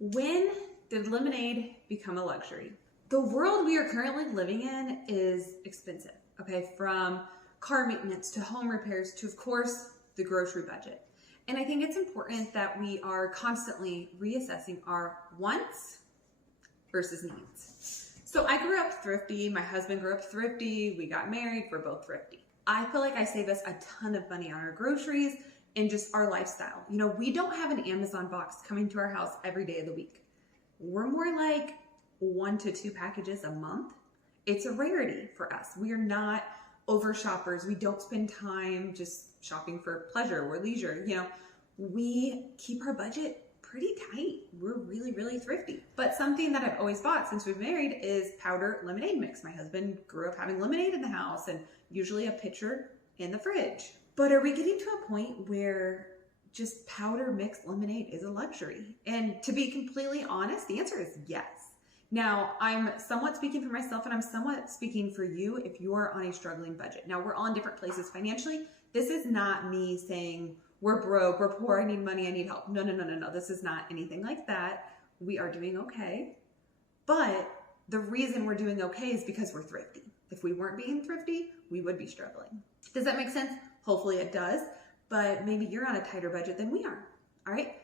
When did lemonade become a luxury? The world we are currently living in is expensive, okay? From car maintenance to home repairs to, of course, the grocery budget. And I think it's important that we are constantly reassessing our wants versus needs. So I grew up thrifty, my husband grew up thrifty, we got married, we're both thrifty. I feel like I save us a ton of money on our groceries and just our lifestyle. You know, we don't have an Amazon box coming to our house every day of the week. We're more like 1 to 2 packages a month. It's a rarity for us. We are not over shoppers. We don't spend time just shopping for pleasure or leisure. You know, we keep our budget pretty tight. We're really, really thrifty. But something that I've always bought since we've married is powder lemonade mix. My husband grew up having lemonade in the house and usually a pitcher in the fridge. But are we getting to a point where just powder mixed lemonade is a luxury? And to be completely honest, the answer is yes. Now, I'm somewhat speaking for myself and I'm somewhat speaking for you if you're on a struggling budget. Now, we're all in different places financially. This is not me saying we're broke, we're poor, I need money, I need help. No. This is not anything like that. We are doing okay. But the reason we're doing okay is because we're thrifty. If we weren't being thrifty, we would be struggling. Does that make sense? Hopefully it does. But maybe you're on a tighter budget than we are. All right?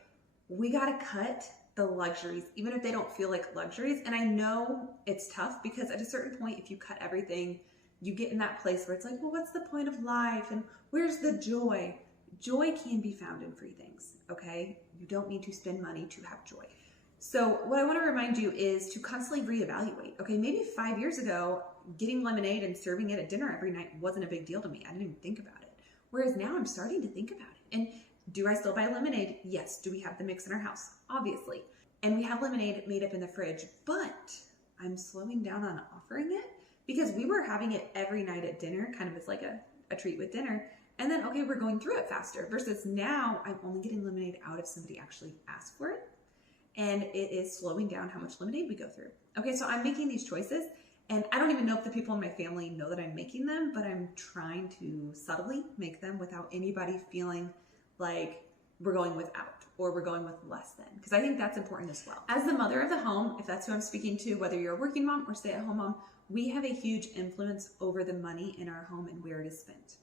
We got to cut the luxuries, even if they don't feel like luxuries. And I know it's tough because at a certain point, if you cut everything, you get in that place where it's like, well, what's the point of life? And where's the joy? Joy can be found in free things, okay? You don't need to spend money to have joy. So what I want to remind you is to constantly reevaluate. Okay, maybe 5 years ago, getting lemonade and serving it at dinner every night wasn't a big deal to me. I didn't even think about it. Whereas now I'm starting to think about it. And do I still buy lemonade? Yes. Do we have the mix in our house? Obviously. And we have lemonade made up in the fridge, but I'm slowing down on offering it because we were having it every night at dinner, kind of as like a treat with dinner. And then, okay, we're going through it faster versus now I'm only getting lemonade out if somebody actually asks for it. And it is slowing down how much lemonade we go through. Okay, so I'm making these choices and I don't even know if the people in my family know that I'm making them, but I'm trying to subtly make them without anybody feeling like we're going without or we're going with less than, because I think that's important as well. As the mother of the home, if that's who I'm speaking to, whether you're a working mom or stay-at-home mom, we have a huge influence over the money in our home and where it is spent.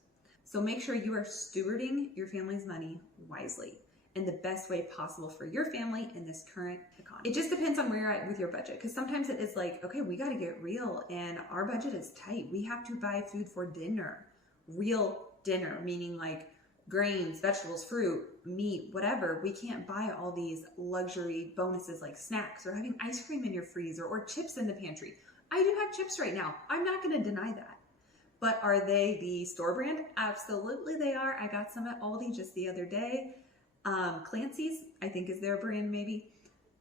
So make sure you are stewarding your family's money wisely in the best way possible for your family in this current economy. It just depends on where you're at with your budget, because sometimes it is like, okay, we got to get real and our budget is tight. We have to buy food for dinner, real dinner, meaning like grains, vegetables, fruit, meat, whatever. We can't buy all these luxury bonuses like snacks or having ice cream in your freezer or chips in the pantry. I do have chips right now. I'm not going to deny that. But are they the store brand? Absolutely they are. I got some at Aldi just the other day. Clancy's, I think, is their brand maybe.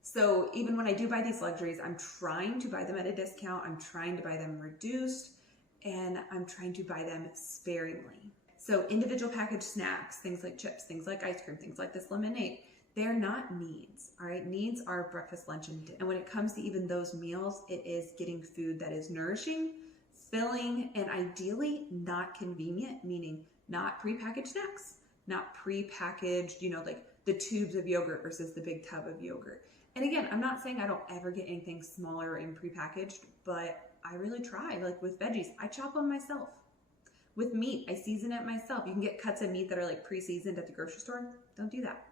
So even when I do buy these luxuries, I'm trying to buy them at a discount. I'm trying to buy them reduced, and I'm trying to buy them sparingly. So individual packaged snacks, things like chips, things like ice cream, things like this lemonade, they're not needs, all right? Needs are breakfast, lunch, and dinner. And when it comes to even those meals, it is getting food that is nourishing, filling, and ideally not convenient, meaning not prepackaged snacks, not prepackaged, like the tubes of yogurt versus the big tub of yogurt. And again, I'm not saying I don't ever get anything smaller and prepackaged, but I really try. Like with veggies, I chop them myself. With meat, I season it myself. You can get cuts of meat that are like pre-seasoned at the grocery store. Don't do that.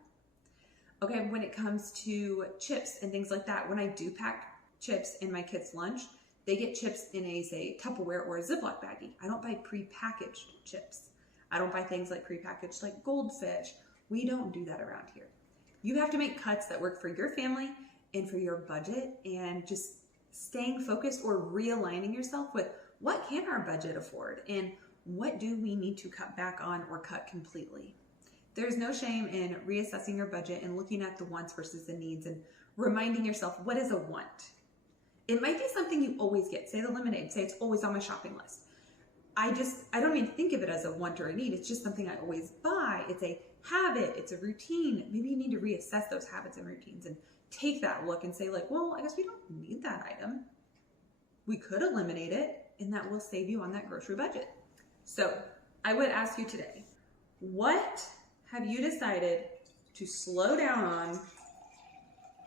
Okay, when it comes to chips and things like that, when I do pack chips in my kids' lunch, they get chips in a, say, Tupperware or a Ziploc baggie. I don't buy pre-packaged chips. I don't buy things like prepackaged like Goldfish. We don't do that around here. You have to make cuts that work for your family and for your budget, and just staying focused or realigning yourself with what can our budget afford and what do we need to cut back on or cut completely. There's no shame in reassessing your budget and looking at the wants versus the needs and reminding yourself, what is a want? It might be something you always get. Say the lemonade, say it's always on my shopping list. I don't even think of it as a want or a need. It's just something I always buy. It's a habit. It's a routine. Maybe you need to reassess those habits and routines and take that look and say like, well, I guess we don't need that item. We could eliminate it and that will save you on that grocery budget. So I would ask you today, what have you decided to slow down on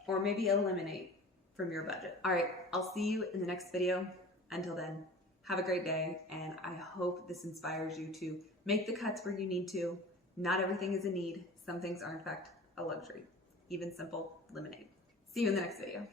or maybe eliminate from your budget. All right, I'll see you in the next video. Until then, have a great day, and I hope this inspires you to make the cuts where you need to. Not everything is a need. Some things are in fact a luxury. Even simple lemonade. See you in the next video.